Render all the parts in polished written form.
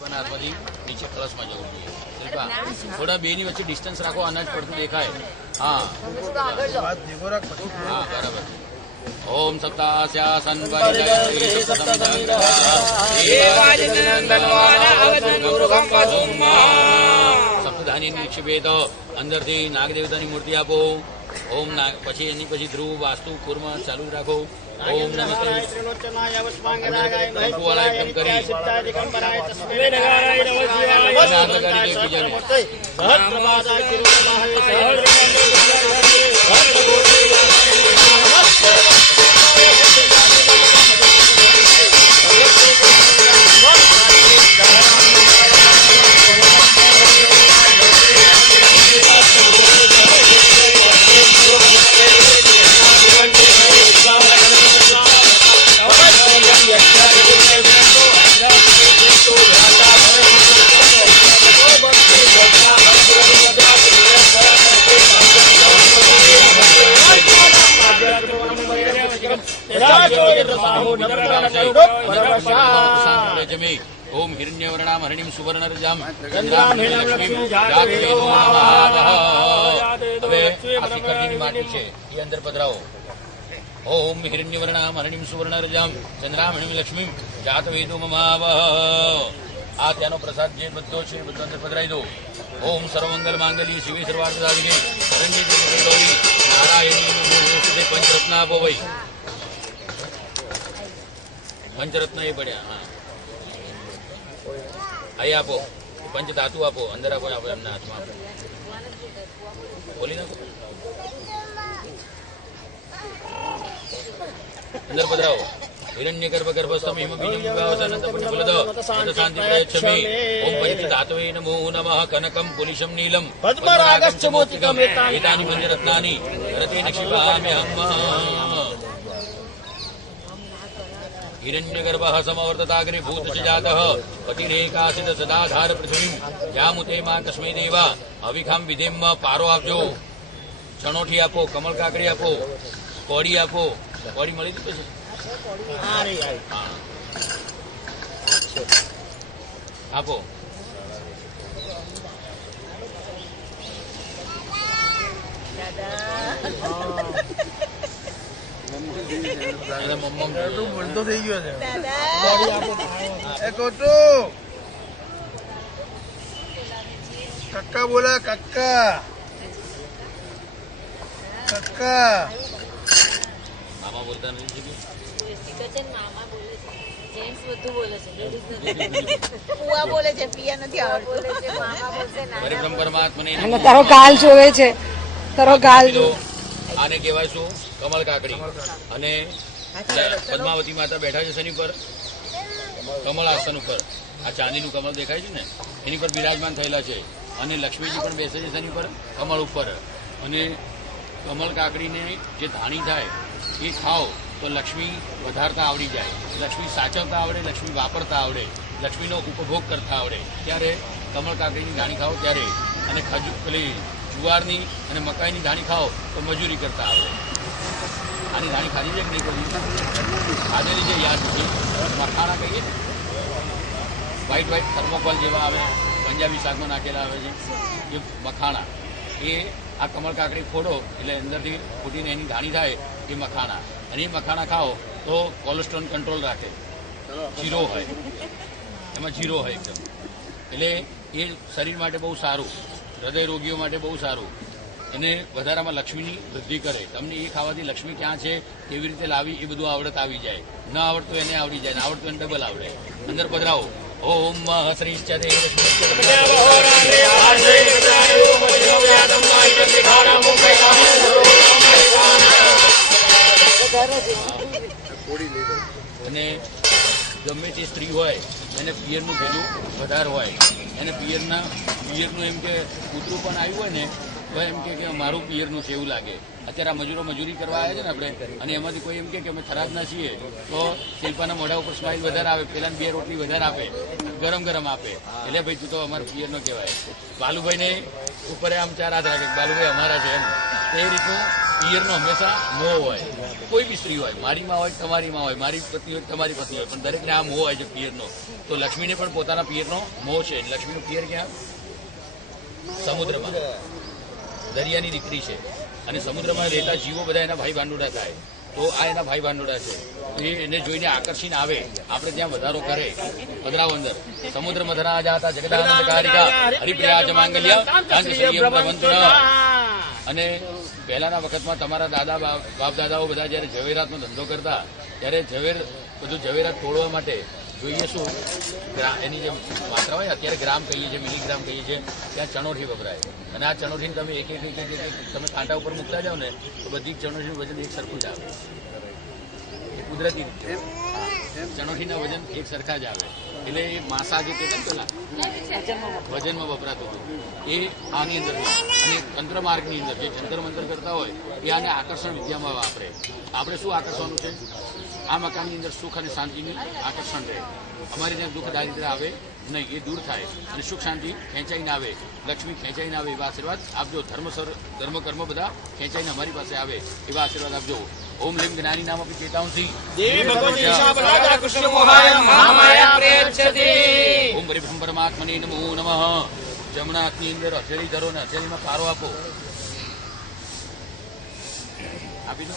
શિલ્પાના હાથમાંથી નીચે કળશમાં જવું જોઈએ. શિલ્પા થોડા બેની વચ્ચે ડિસ્ટન્સ રાખો, અનાજ પડતું દેખાય. હા હા બરાબર. ओम सप्तास्यासन सप्तधानी निक्षेपेत अंदरथी नागदेवतानी मूर्ति आपो. ओम પછી એની પછી ધ્રુવ વાસ્તુ કુર્મ ચાલુ રાખો. ओम नमस्ते वाला एकदम करी ओम हिरण्यवर्णाम हरिणीम सुवर्णरजाम હવે આ શિખરજીની માટી છે એ અંદર પધરાવો. ઓમ હિરण्यवर्णाम हरिणीम सुवर्णरजाम ચંદ્રામણીમ લક્ષ્મીમ જાતવેદો મમાવહ. આ ત્યાંનો પ્રસાદ જે બધો છે બધો અંદર પધરાવી દો. ઓમ સર્વમંગલ માંગલ્ય શિવે સર્વાર્થ સાધિકે શરણ્ય ગૌરી નારાયણી પંચરત્ન આપો. ભાઈ પંચરત્ન એ પડ્યા. હા અહીં આપો. પંચ ધાતુ આપો અંદર આપો. આપો એમના હાથમાં આપો. બોલી નાખો. અંદર પધરાવો. हिरण्य गर्भ गर्भस्थम हिम बीजम शांति प्रयच्छमि. ओम पंच धातवे नमो नमः. कनकम पुलिशम नीलम पद्मरागश्च मोतिकम एतानि पंचरत्नानि रतेन क्षिपाम्यहम्. हिरण्यगर्भः समवर्तताग्रे भूतश्च जातः पतिरेकासित सदाधार पृथ्वीं यामुते मा तस्मै देवा अविखाम विधेम. पारो આપજો. ચણોઠી આપો. કમળ કાકડી આપો. કોડી આપો. કોડી મળી તો પછી આપો. બોલતો થઈ ગયો છે. કક્કા બોલા. કક્કા કક્કા મામા બોલતા નથી. મામા બોલે છે. જેન્ટ્સ બધું બોલે છે. પુઆ બોલે છે. પિયા નથી આવડતું. મામા બોલશે ના. પરિભ્રમ પરમાત્મને તારો ગાલ જોવે છે. તારો ગાલ આને કહેવાય શું? કમળ કાકડી. અને પદ્માવતી માતા બેઠા છે શનિ પર કમળ આસન ઉપર. આ ચાંદીનું કમળ દેખાય છે ને એની પર બિરાજમાન થયેલા છે. અને લક્ષ્મીજી પણ બેસે છે શનિ પર કમળ ઉપર. અને કમળ કાકડીને જે ધાણી થાય એ ખાઓ તો લક્ષ્મી વધારતા આવડી જાય. લક્ષ્મી સાચવતા આવડે. લક્ષ્મી વાપરતા આવડે. લક્ષ્મીનો ઉપભોગ કરતા આવડે. ત્યારે કમળ કાકડીની ધાણી ખાઓ ત્યારે. અને પેલી જુવારની અને મકાઈની ધાણી ખાઓ તો મજૂરી કરતા આવડે. આની ધાણી ખાધી છે કે નહીં કરી? ખાધેલી છે. યાદ નથી. મખાણા કહીએ ને વ્હાઈટ વ્હાઈટ થર્મોકોલ જેવા આવે પંજાબી શાકમાં નાખેલા આવે છે એ મખાણા. એ આ કમળ કાકડી ફોડો એટલે અંદરથી ફૂટીને એની ધાણી થાય એ મખાણા. અને એ મખાણા ખાઓ તો કોલેસ્ટ્રોલ કંટ્રોલ રાખે. જીરો હોય એમાં, જીરો હોય એકદમ. એટલે એ શરીર માટે બહુ સારું. હૃદય રોગીઓ માટે બહુ સારું. એને વધારામાં લક્ષ્મીની વૃદ્ધિ કરે. તમને એ ખાવાથી લક્ષ્મી ક્યાં છે કેવી રીતે લાવી એ બધું આવડત આવી જાય. ન આવડતું એને આવડી જાય. આવડતું એને ડબલ આવડે. અંદર પધરાવો. ओम श्रीश्च અને ગમે તે સ્ત્રી હોય એને પિયરનું ભેલું વધારે હોય. એને પિયરનું એમ કે કૂતરું પણ આવ્યું હોય ને તો એમ કે મારું પિયરનું છે એવું લાગે. અત્યારે આ મજૂરો મજૂરી કરવા આવ્યા છે ને આપણે, અને એમાંથી કોઈ એમ કે અમે ખરાબ ના છીએ તો શિલ્પાના મોઢા ઉપર સ્માઇલ વધારે આવે. પેલા 2 રોટલી વધારે આપે, ગરમ ગરમ આપે. એટલે ભાઈ તું તો અમારો પિયરનો કહેવાય. બાલુભાઈને ઉપર આમ 4 હાથ રાખે, બાલુભાઈ અમારા છે એમ. એ રીતનું પિયરનો હંમેશા મોહ હોય. કોઈ બી સ્ત્રી હોય, મારી માં હોય તમારી માં હોય, મારી પત્ની હોય તમારી પત્ની હોય, પણ દરેકને આ મોહ હોય છે પિયરનો. તો લક્ષ્મીને પણ પોતાના પિયરનો મોહ છે. લક્ષ્મીનું પિયર ક્યાં? સમુદ્રમાં. દરિયાની દીકરી છે અને સમુદ્રમાં રહેતા જીવો બધા એના ભાઈ ભાંડોડા થાય. તો આ એના ભાઈ ભાંડોડા છે. એને જોઈને આકર્ષીને આવે, આપણે ત્યાં વધારો કરે. પધરાવો અંદર. સમુદ્ર મધરા જાતા જગદાનંદ કારિકા હરિપ્રિયા જમાંગલ્ય કાંતિશ્રીયમ પ્રવંતન. અને પહેલાના વખતમાં તમારા દાદા બાપ દાદાઓ બધા જયારે ઝવેરાતનો ધંધો કરતા ત્યારે બધું ઝવેરાત તોડવા માટે જોઈએ શું, એની જે માત્રા હોય, અત્યારે ગ્રામ કહીએ છીએ, મિલીગ્રામ કહીએ છીએ, ત્યાં ચણોઠી વપરાય. અને આ ચણોઠીને તમે એક તમે કાંટા ઉપર મૂકતા જાઓ ને તો બધી ચણોઠીનું વજન એક સરખું જ આવે. એ કુદરતી રીતે ચણોઠીના વજન એક સરખા જ આવે. એટલે એ માસા જે કહેતા ને પેલા વજનમાં વપરાતું હતું એ આની અંદર અને તંત્ર માર્ગની અંદર જે જંતર મંતર કરતા હોય એ આને આકર્ષણ વિદ્યામાં વાપરે. આપણે શું આકર્ષવાનું છે? આ મકાનની અંદર સુખ અને શાંતિની આકર્ષણ રહે. અમારી ત્યાં દુઃખ દારિદ્ર આવે નહીં, એ દૂર થાય અને સુખ શાંતિ ખેંચાઈને આવે, લક્ષ્મી ખેંચાઈને આવે એવા આશીર્વાદ આપજો. ધર્મ કર્મ બધા ખેંચાઈને અમારી પાસે આવે એવા આશીર્વાદ આપજો. ઓમ લીમ જ્ઞાની નામ આપી ચેતાંસી ઓમ પરિભ્રમ પરમાત્મને નમો નમઃ. જમણા હાથની અંદર હથેળી ધરો ને હથેળીમાં પારો આપો. આપી દો.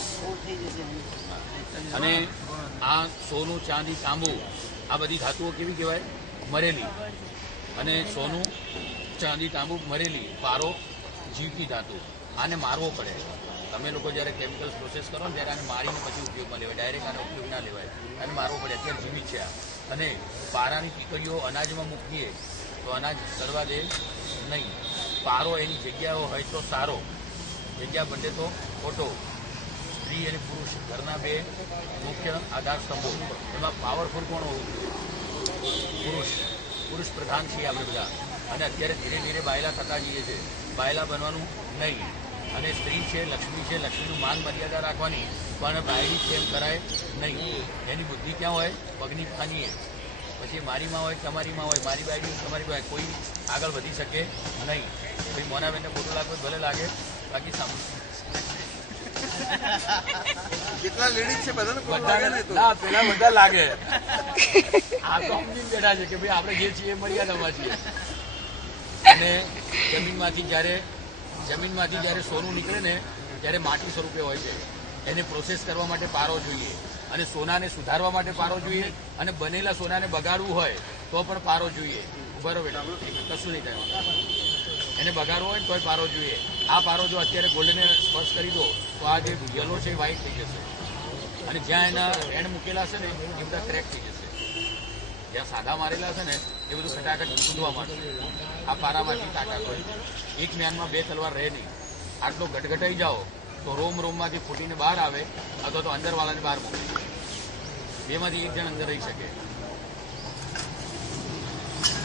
અને આ સોનું ચાંદી તાંબુ આ બધી ધાતુઓ કેવી કહેવાય? મરેલી. અને સોનું ચાંદી તાંબુ મરેલી, પારો જીવતી ધાતુ. આને મારવો પડે. તમે લોકો જ્યારે કેમિકલ્સ પ્રોસેસ કરો ને ત્યારે આને મારીને પછી ઉપયોગમાં લેવાય. ડાયરેક્ટ આનો ઉપયોગ ના લેવાય. આને મારવો પડે. અત્યારે જીવિત છે આ. અને પારાની ટીકડીઓ અનાજમાં મૂકીએ તો અનાજ કરવા દે નહીં. પારો એની જગ્યાઓ હોય તો સારો, જગ્યા બદલે તો ખોટો. સ્ત્રી અને પુરુષ ઘરના બે મુખ્ય આધાર સ્તંભો. એમાં પાવરફુલ કોણ હોવું જોઈએ? પુરુષ પ્રધાન છીએ આપણે બધા. અને અત્યારે ધીરે ધીરે બાયલા થતા જઈએ છીએ. બાયલા બનવાનું નહીં. અને સ્ત્રી છે, લક્ષ્મી છે, લક્ષ્મીનું માન મર્યાદા રાખવાની. પણ બાયડી કેમ કરાય નહીં. એની બુદ્ધિ ક્યાં હોય? પગની ખાનીએ. પછી મારી માં હોય, તમારી માં હોય, મારી બાયડી તમારી બાય, કોઈ આગળ વધી શકે નહીં. ભાઈ મોનાબેનને ખોટું લાગે ભલે લાગે, બાકી સાંભળો. કેટલા લેડીઝ છે બધાને ના પેલા બધા લાગે. આ તો સમજીને બેઠા છે કે ભાઈ આપણે જે છીએ મર્યાદામાં છીએ. અને જમીનમાંથી જ્યારે સોનું નીકળે ને ત્યારે માટી સ્વરૂપે હોય છે. એને પ્રોસેસ કરવા માટે પારો જોઈએ. અને સોનાને સુધારવા માટે પારો જોઈએ. અને બનેલા સોનાને બગાડવું હોય તો પણ પારો જોઈએ. બરોબર, કશું નહીં થાય. એને બગાડવો હોય ને તોય પારો જોઈએ. આ પારો જો અત્યારે ગોલ્ડને સ્પર્શ કરી દો તો આ જે યલો છે વ્હાઈટ થઈ જશે. અને જ્યાં એના રેણ મૂકેલા છે ને એ બધા ક્રેક થઈ જશે. જ્યાં સાદા મારેલા છે ને એ બધું ખટાખટ કૂદવા માંડશે. આ પારામાંથી તાકાત હોય. એક મ્યાનમાં બે તલવાર રહે નહીં. આટલો ગટગટાઈ જાઓ તો રોમમાંથી ફૂટીને બહાર આવે અથવા તો અંદરવાળાને બહાર મોકલી. બેમાંથી એક જણ અંદર રહી શકે.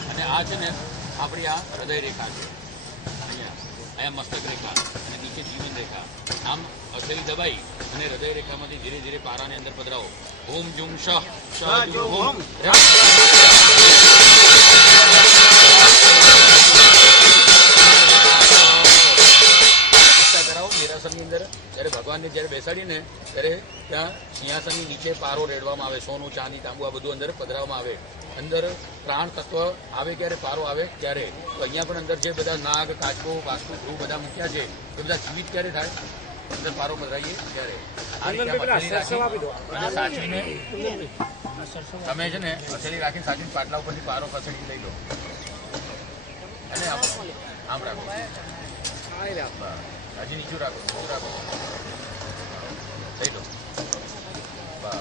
અને આ છે ને આપણી આ હૃદય રેખા છે. અહીંયા મસ્તક રેખા અને નીચે જીવન રેખા. આમ હથેળી દબાઈ અને હૃદય રેખામાંથી ધીરે ધીરે પારાને અંદર પધરાવો. ઓમ જુમ શ ઓમ કરાવો. દેરાસરની અંદર જ્યારે ભગવાનને જ્યારે બેસાડીને ત્યારે ત્યાં સિંહાસનની નીચે પારો રેડવામાં આવે. સોનું ચાંદી તાંબુ આ બધું અંદર પધરાવવામાં આવે. અંદર પ્રાણ તત્વ આવે ક્યારે? પારો આવે ત્યારે. તો અહીંયા પણ અંદર જે બધા નાગ, કાચબો, વાસ્તુ, ધ્રુવ બધા મૂક્યા છે એ બધા જીવિત ક્યારે થાય? અંદર પારો પધરાઈએ ત્યારે. અને સાચવીને તમે છે ને હથેળી રાખીને સાચવીને પાટલા ઉપરથી પારો ખસેડી લઈ લો. અને આમ રાખો. હજી નીચું રાખો, લઈ લો. બસ.